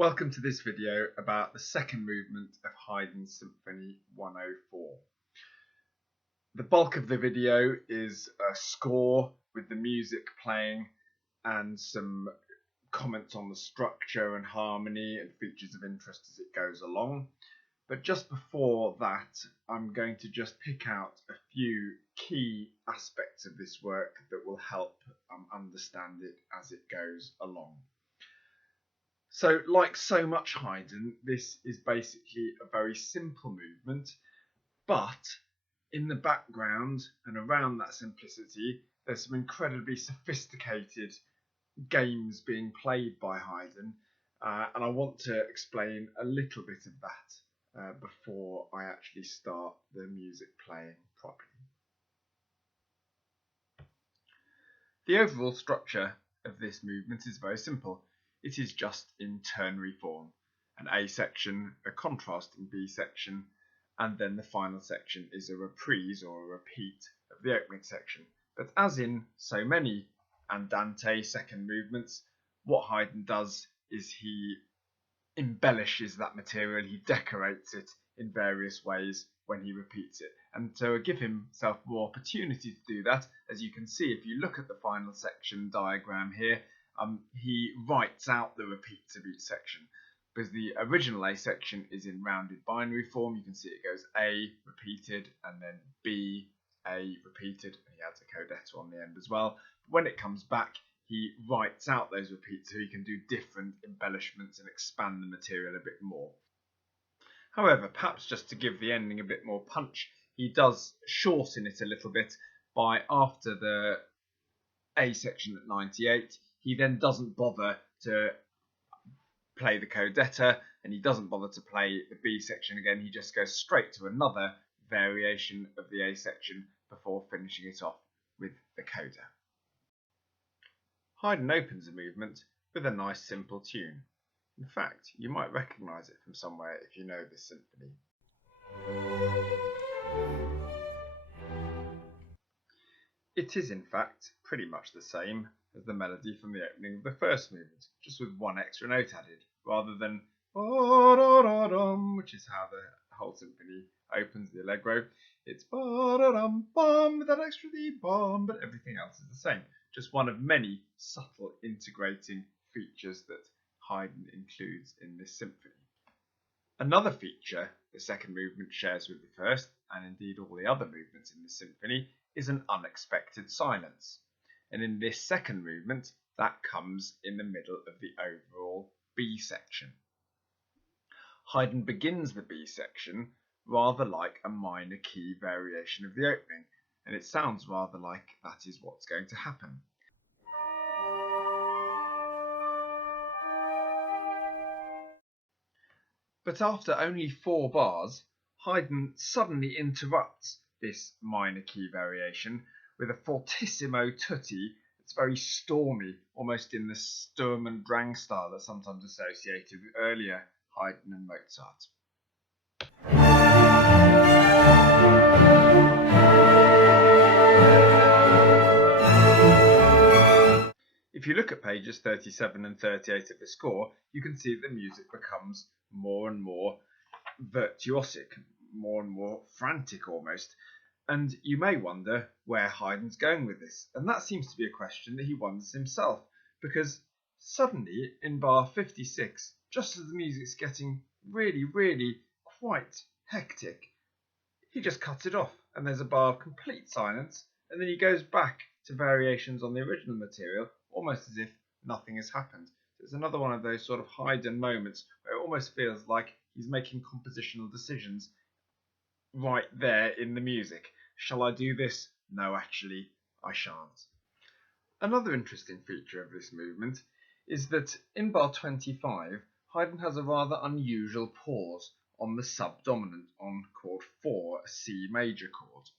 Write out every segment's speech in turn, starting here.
Welcome to this video about the second movement of Haydn's Symphony 104. The bulk of the video is a score with the music playing and some comments on the structure and harmony and features of interest as it goes along. But just before that, I'm going to just pick out a few key aspects of this work that will help understand it as it goes along. So, like so much Haydn, this is basically a very simple movement, but in the background and around that simplicity, there's some incredibly sophisticated games being played by Haydn, and I want to explain a little bit of that before I actually start the music playing properly. The overall structure of this movement is very simple. It is just in ternary form, an A section, a contrasting B section, and then the final section is a reprise or a repeat of the opening section. But as in so many andante second movements, what Haydn does is he embellishes that material, he decorates it in various ways when he repeats it. And to give himself more opportunity to do that, as you can see if you look at the final section diagram here, he writes out the repeats of each section. Because the original A section is in rounded binary form, you can see it goes A repeated and then B, A repeated, and he adds a codetta on the end as well. But when it comes back, he writes out those repeats so he can do different embellishments and expand the material a bit more. However, perhaps just to give the ending a bit more punch, he does shorten it a little bit by after the A section at 98, he then doesn't bother to play the codetta and he doesn't bother to play the B section again. He just goes straight to another variation of the A section before finishing it off with the coda. Haydn opens the movement with a nice simple tune. In fact, you might recognise it from somewhere if you know this symphony. It is in fact pretty much the same as the melody from the opening of the first movement, just with one extra note added, rather than ba-da-da-dum, which is how the whole symphony opens, the allegro. It's ba-da-dum-bum with that extra D-bum, but everything else is the same. Just one of many subtle integrating features that Haydn includes in this symphony. Another feature the second movement shares with the first, and indeed all the other movements in the symphony, is an unexpected silence. And in this second movement, that comes in the middle of the overall B section. Haydn begins the B section rather like a minor key variation of the opening, and it sounds rather like that is what's going to happen. But after only 4 bars, Haydn suddenly interrupts this minor key variation with a fortissimo tutti that's very stormy, almost in the Sturm und Drang style that's sometimes associated with earlier Haydn and Mozart. If you look at pages 37 and 38 of the score, you can see that the music becomes more and more virtuosic, more and more frantic almost. And you may wonder where Haydn's going with this. And that seems to be a question that he wonders himself, because suddenly in bar 56, just as the music's getting really quite hectic, he just cuts it off and there's a bar of complete silence, and then he goes back to variations on the original material, almost as if nothing has happened. It's another one of those sort of Haydn moments where it almost feels like he's making compositional decisions right there in the music. Shall I do this? No, actually, I shan't. Another interesting feature of this movement is that in bar 25, Haydn has a rather unusual pause on the subdominant on chord 4, a C major chord.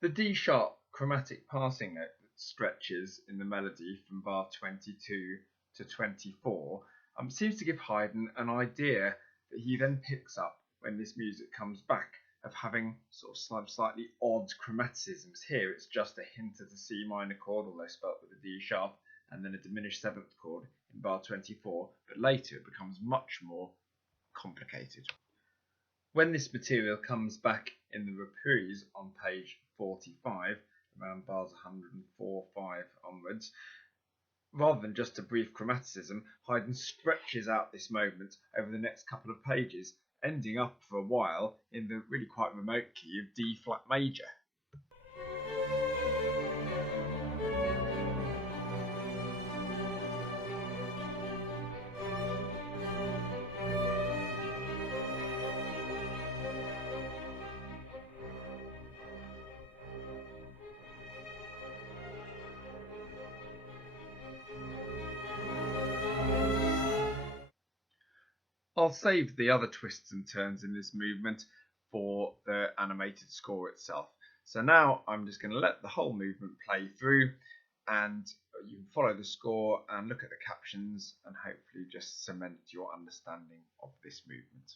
The D-sharp chromatic passing note that stretches in the melody from bar 22 to 24 seems to give Haydn an idea that he then picks up when this music comes back, of having sort of slightly odd chromaticisms. Here it's just a hint at a C minor chord, although spelt with a D sharp, and then a diminished seventh chord in bar 24, but later it becomes much more complicated. When this material comes back in the reprise on page 45, around bars 104-5 onwards, rather than just a brief chromaticism, Haydn stretches out this movement over the next couple of pages, ending up for a while in the really quite remote key of D flat major. I'll save the other twists and turns in this movement for the animated score itself. So now I'm just going to let the whole movement play through, and you can follow the score and look at the captions and hopefully just cement your understanding of this movement.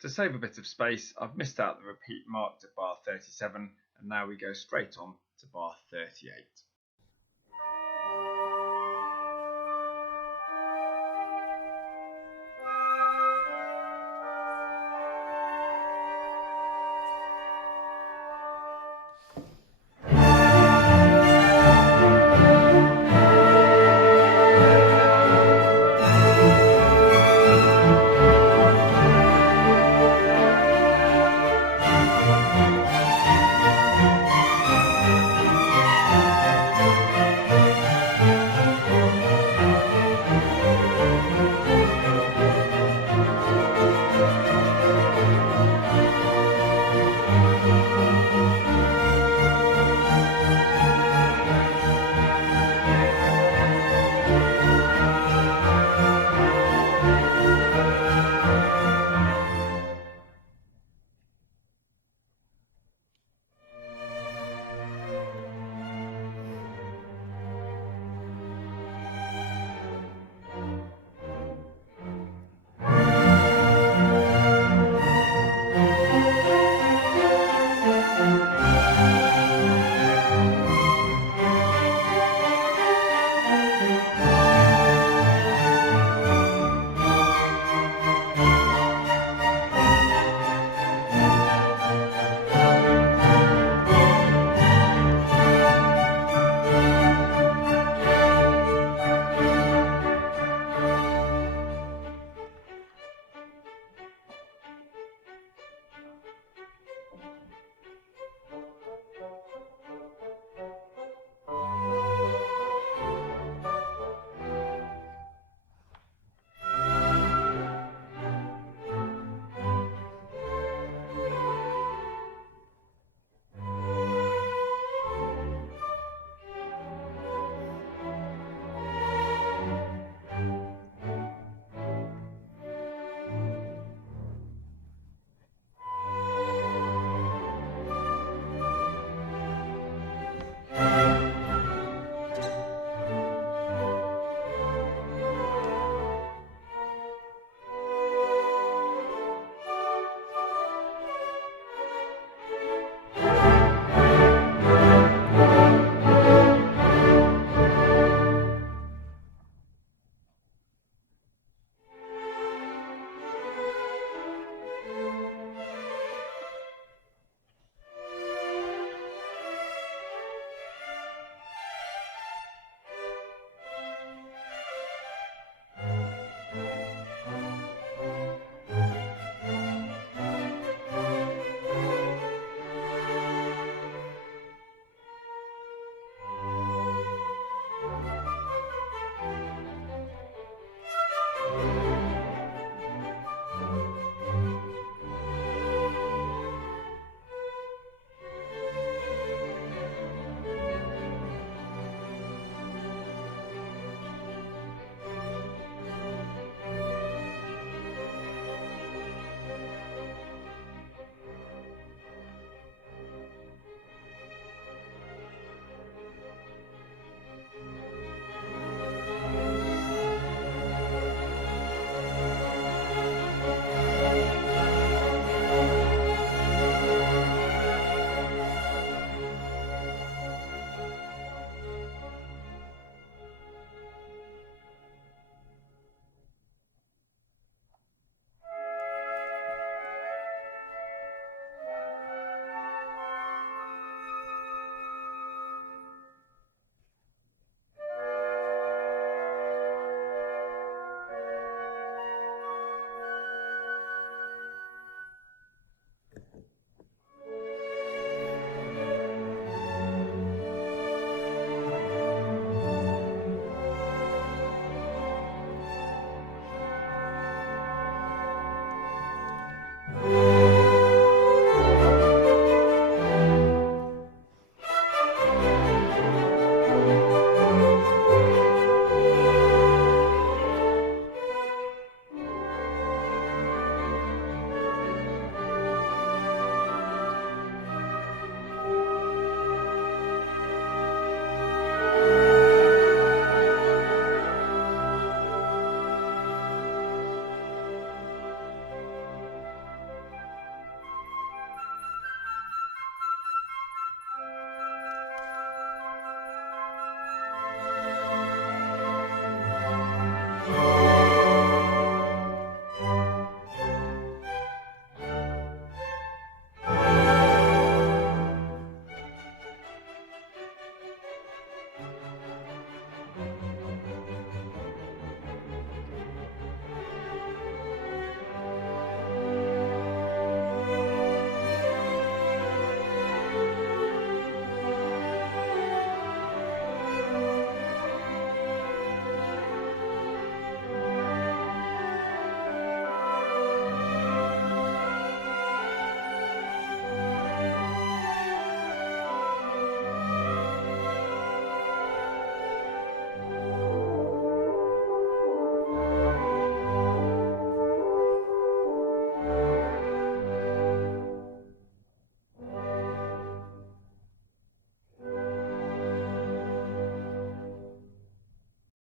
To save a bit of space, I've missed out the repeat marked at bar 37, and now we go straight on to bar 38.